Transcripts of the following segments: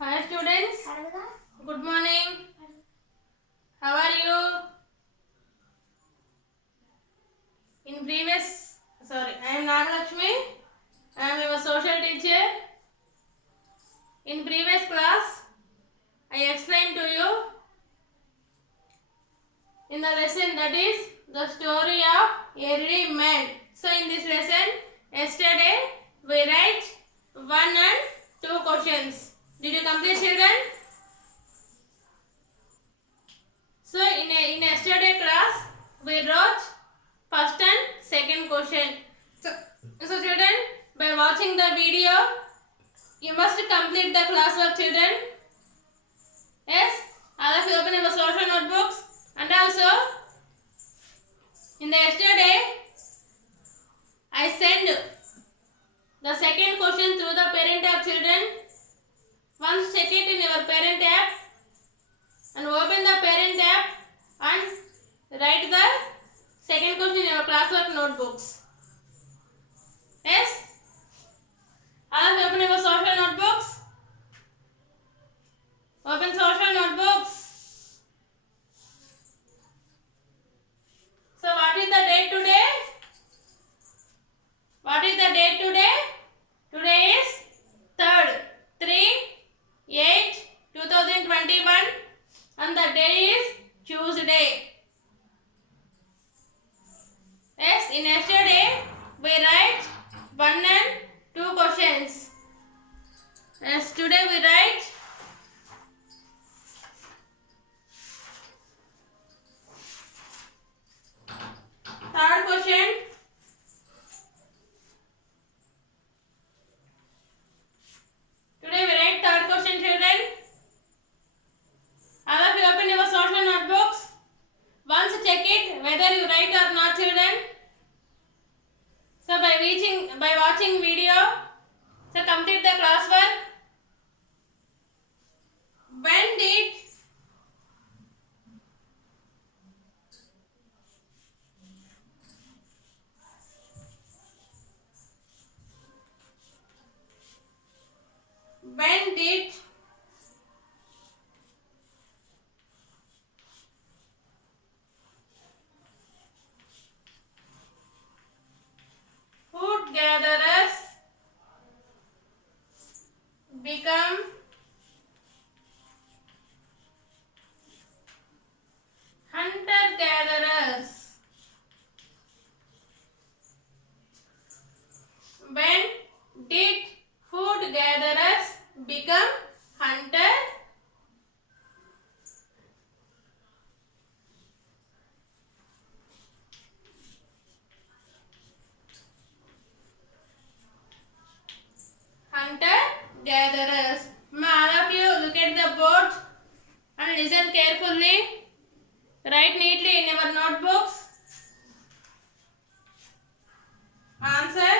Hi students, good morning. How are you? I am Nagalakshmi. I am your social teacher. In previous class, I explained to you in the lesson that is the story of early man. So in this lesson, yesterday we write 1 and 2 questions. Did you complete, children? So in yesterday class, we wrote first and second question. So children, by watching the video, you must complete the classwork, children. Yes, all of you open your social notebooks, and also in the yesterday I send the second question through the parent app, children. Once check it in your parent app and open the parent app and write the second question in your classwork notebooks. Yes, all of you open your social notebooks. Open social notebooks. So what is the date today? What is the date today? Today is 3rd 3/8/2021 and the day is Tuesday. Yes, in yesterday we write 1 and 2 questions. Yes, today we write third question. Today we write third question, children. All of you open your social notebooks. Once check it whether you write or not, children. So by watching video, so complete the classwork. When did food gatherers become hunter gatherers? When did food gatherers become hunter? Hunter gatherers. All of you look at the board and listen carefully. Write neatly in your notebooks. Answer.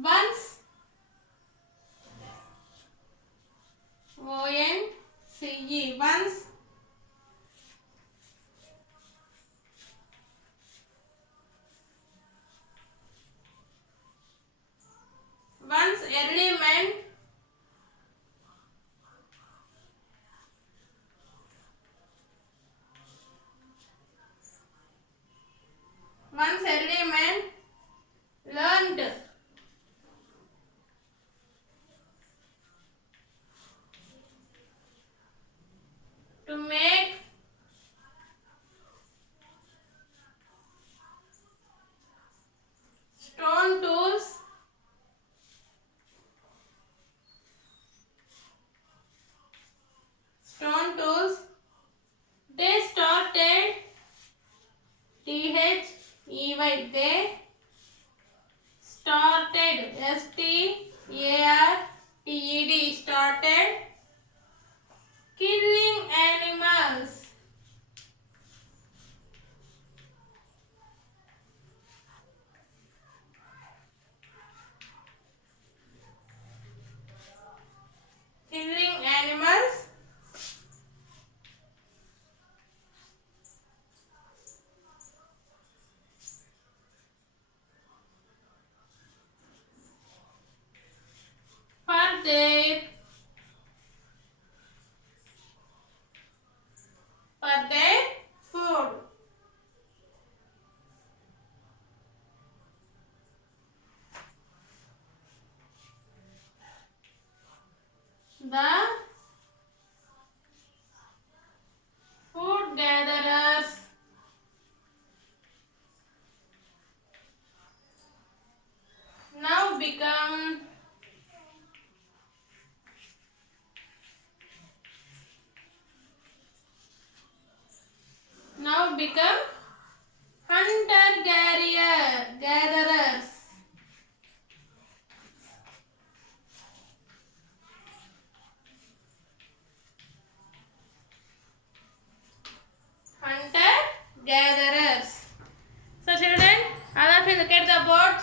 Once. ONCE. Once. Once early men learned to make stone tools. They started THEY. They started STARTED. Started killing animals. Killing animals. become hunter gatherers. Hunter gatherers. So children, all of you look at the board.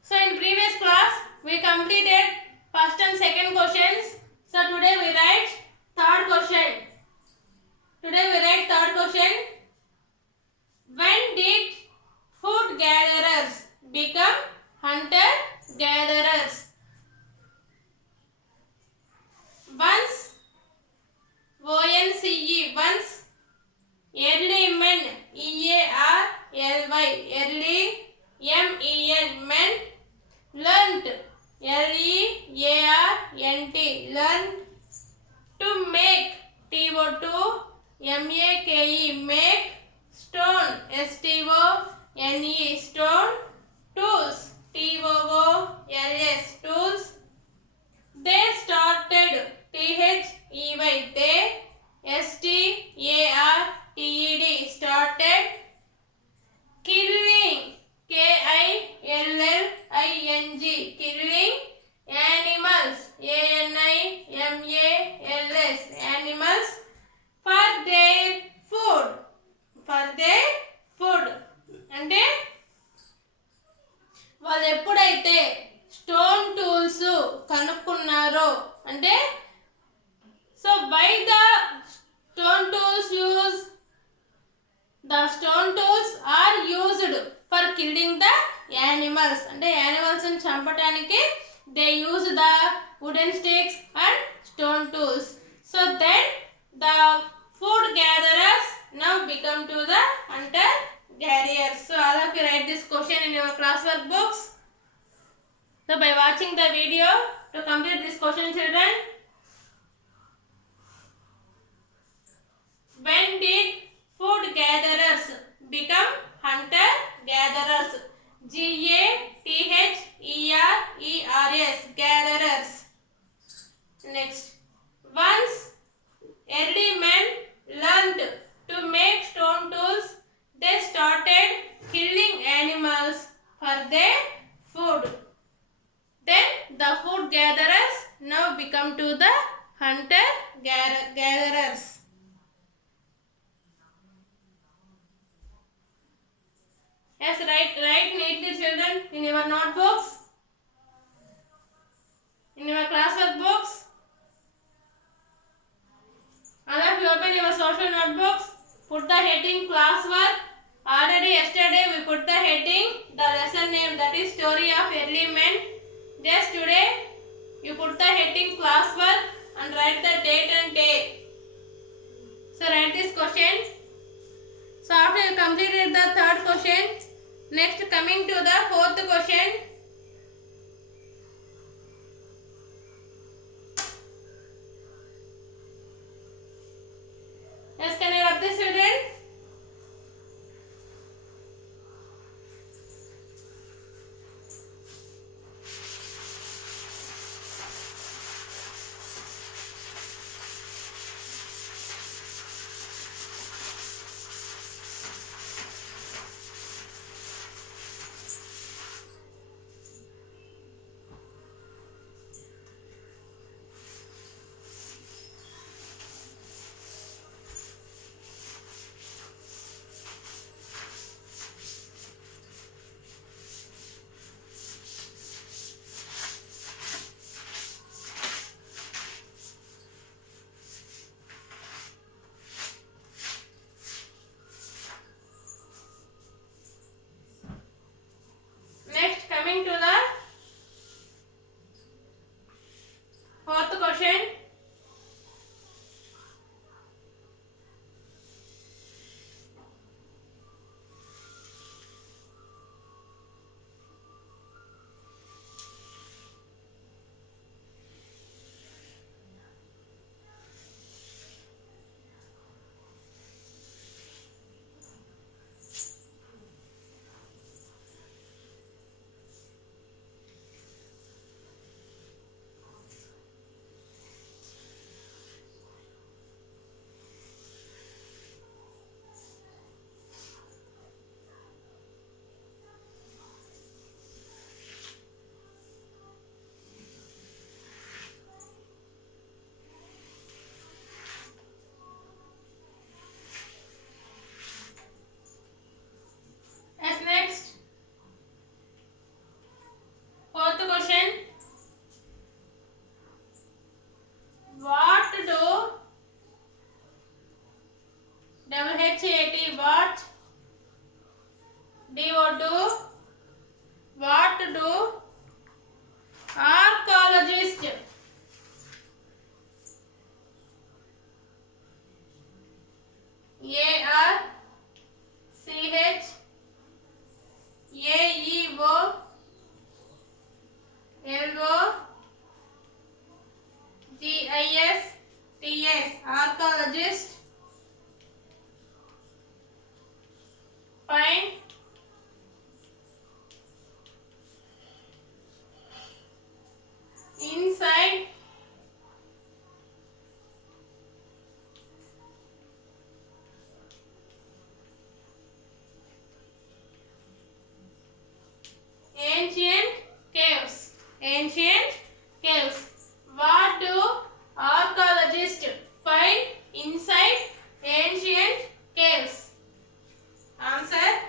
So in previous class we completed first and second questions. So today we write third question. When did food gatherers become hunter gatherers? Once once early men early men learnt learnt to make make stone stone tools tools. They started started killing killing animals animals for their food అంటే వాళ్ళు ఎప్పుడైతే stone tools కనుక్కున్నారో అంటే so by the stone tools are used for killing the animals అంటే animals ని చంపడానికి they use the wooden sticks and stone tools. So then the food gatherers now become to the hunter gatherers. So all of you write this question in your classwork books. So by watching the video to complete this question, children, when did food gatherers become hunter gatherers? gatherers gatherers. Next, once early men learned to make stone tools, they started killing animals for their food. Then the food gatherers now become to the hunter gatherers. Yes, write neatly, children, in your notebooks, in your classwork books. All of you open your social notebooks. Put the heading classwork. Already yesterday we put the heading, the lesson name, that is story of early men. Just today you put the heading classwork and write the date and day. So write this question. So after you completed the third question, next coming to the fourth question. Yes, can you rub this, children? Ancient caves. Ancient caves. What do archaeologists find inside ancient caves? Answer.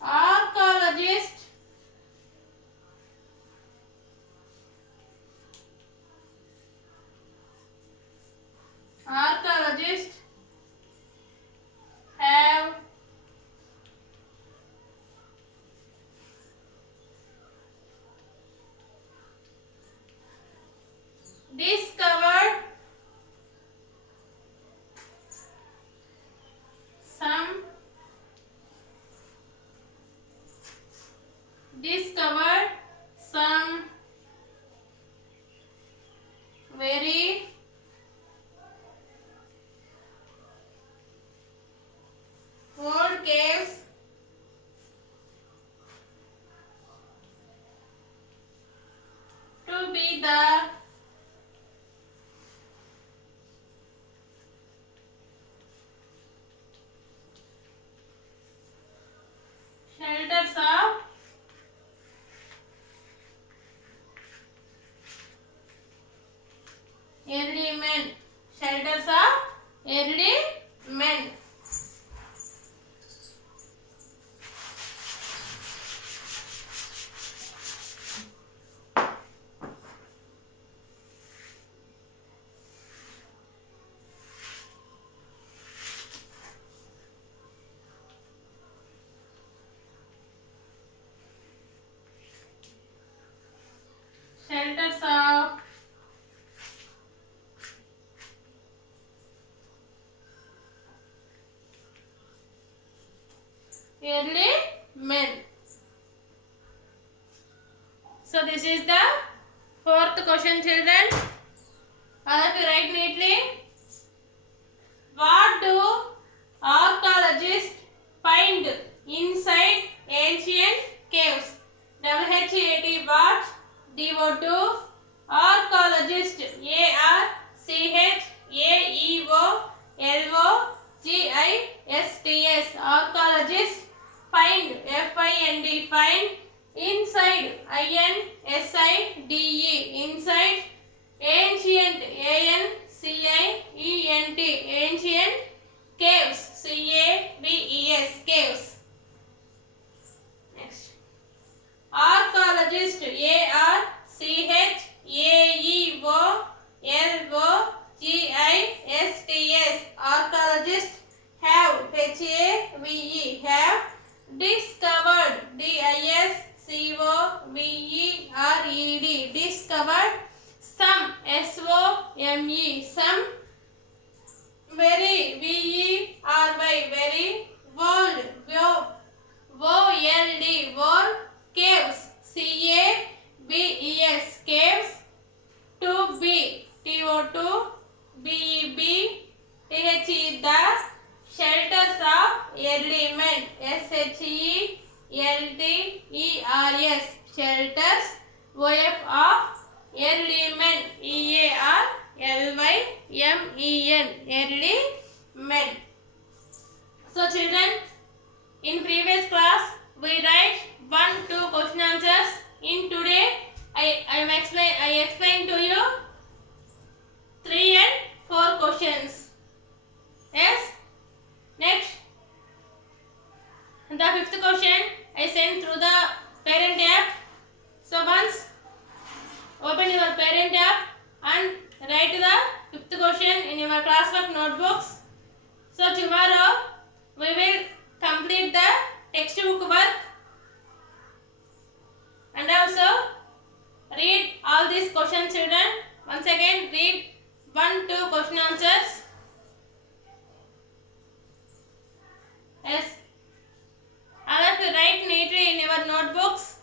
Archaeologists have discovered some very old caves to be the shelters of early men. Shelters of early men. Shelters of early men. So this is the fourth question, children. Have to write neatly. What do archaeologists find inside ancient caves? WHAT what? DO2. Archaeologist. ARCHAEOLOGISTS. Archaeologists find. FIND find. Inside. INSIDE. Inside. Ancient. ANCIENT. Ancient. Caves. CAVES. Caves. Next. Archaeologist. ARCHAEOLOGISTS. Archaeologists have. Have discovered. DISCOVERED. Discovered some. SOME. Some very. VERY. World. WOLD. World. Caves. CAVES. Caves. To be. TO2. BEB. THE. The shelters of early men. SHELTERS. Shelters. OF of early men. EARLYMEN. Early men. So children, in previous class we write 1-2 question answers. In today I explain to you 3 and 4 questions. Yes. Next, the fifth question I sent through the parent app. So once open your parent app and write the fifth question in your classwork notebooks. So tomorrow we will complete the textbook work and also read all these questions, children. Once again read 1-2 question answers. Yes. I have to write neatly in your notebooks.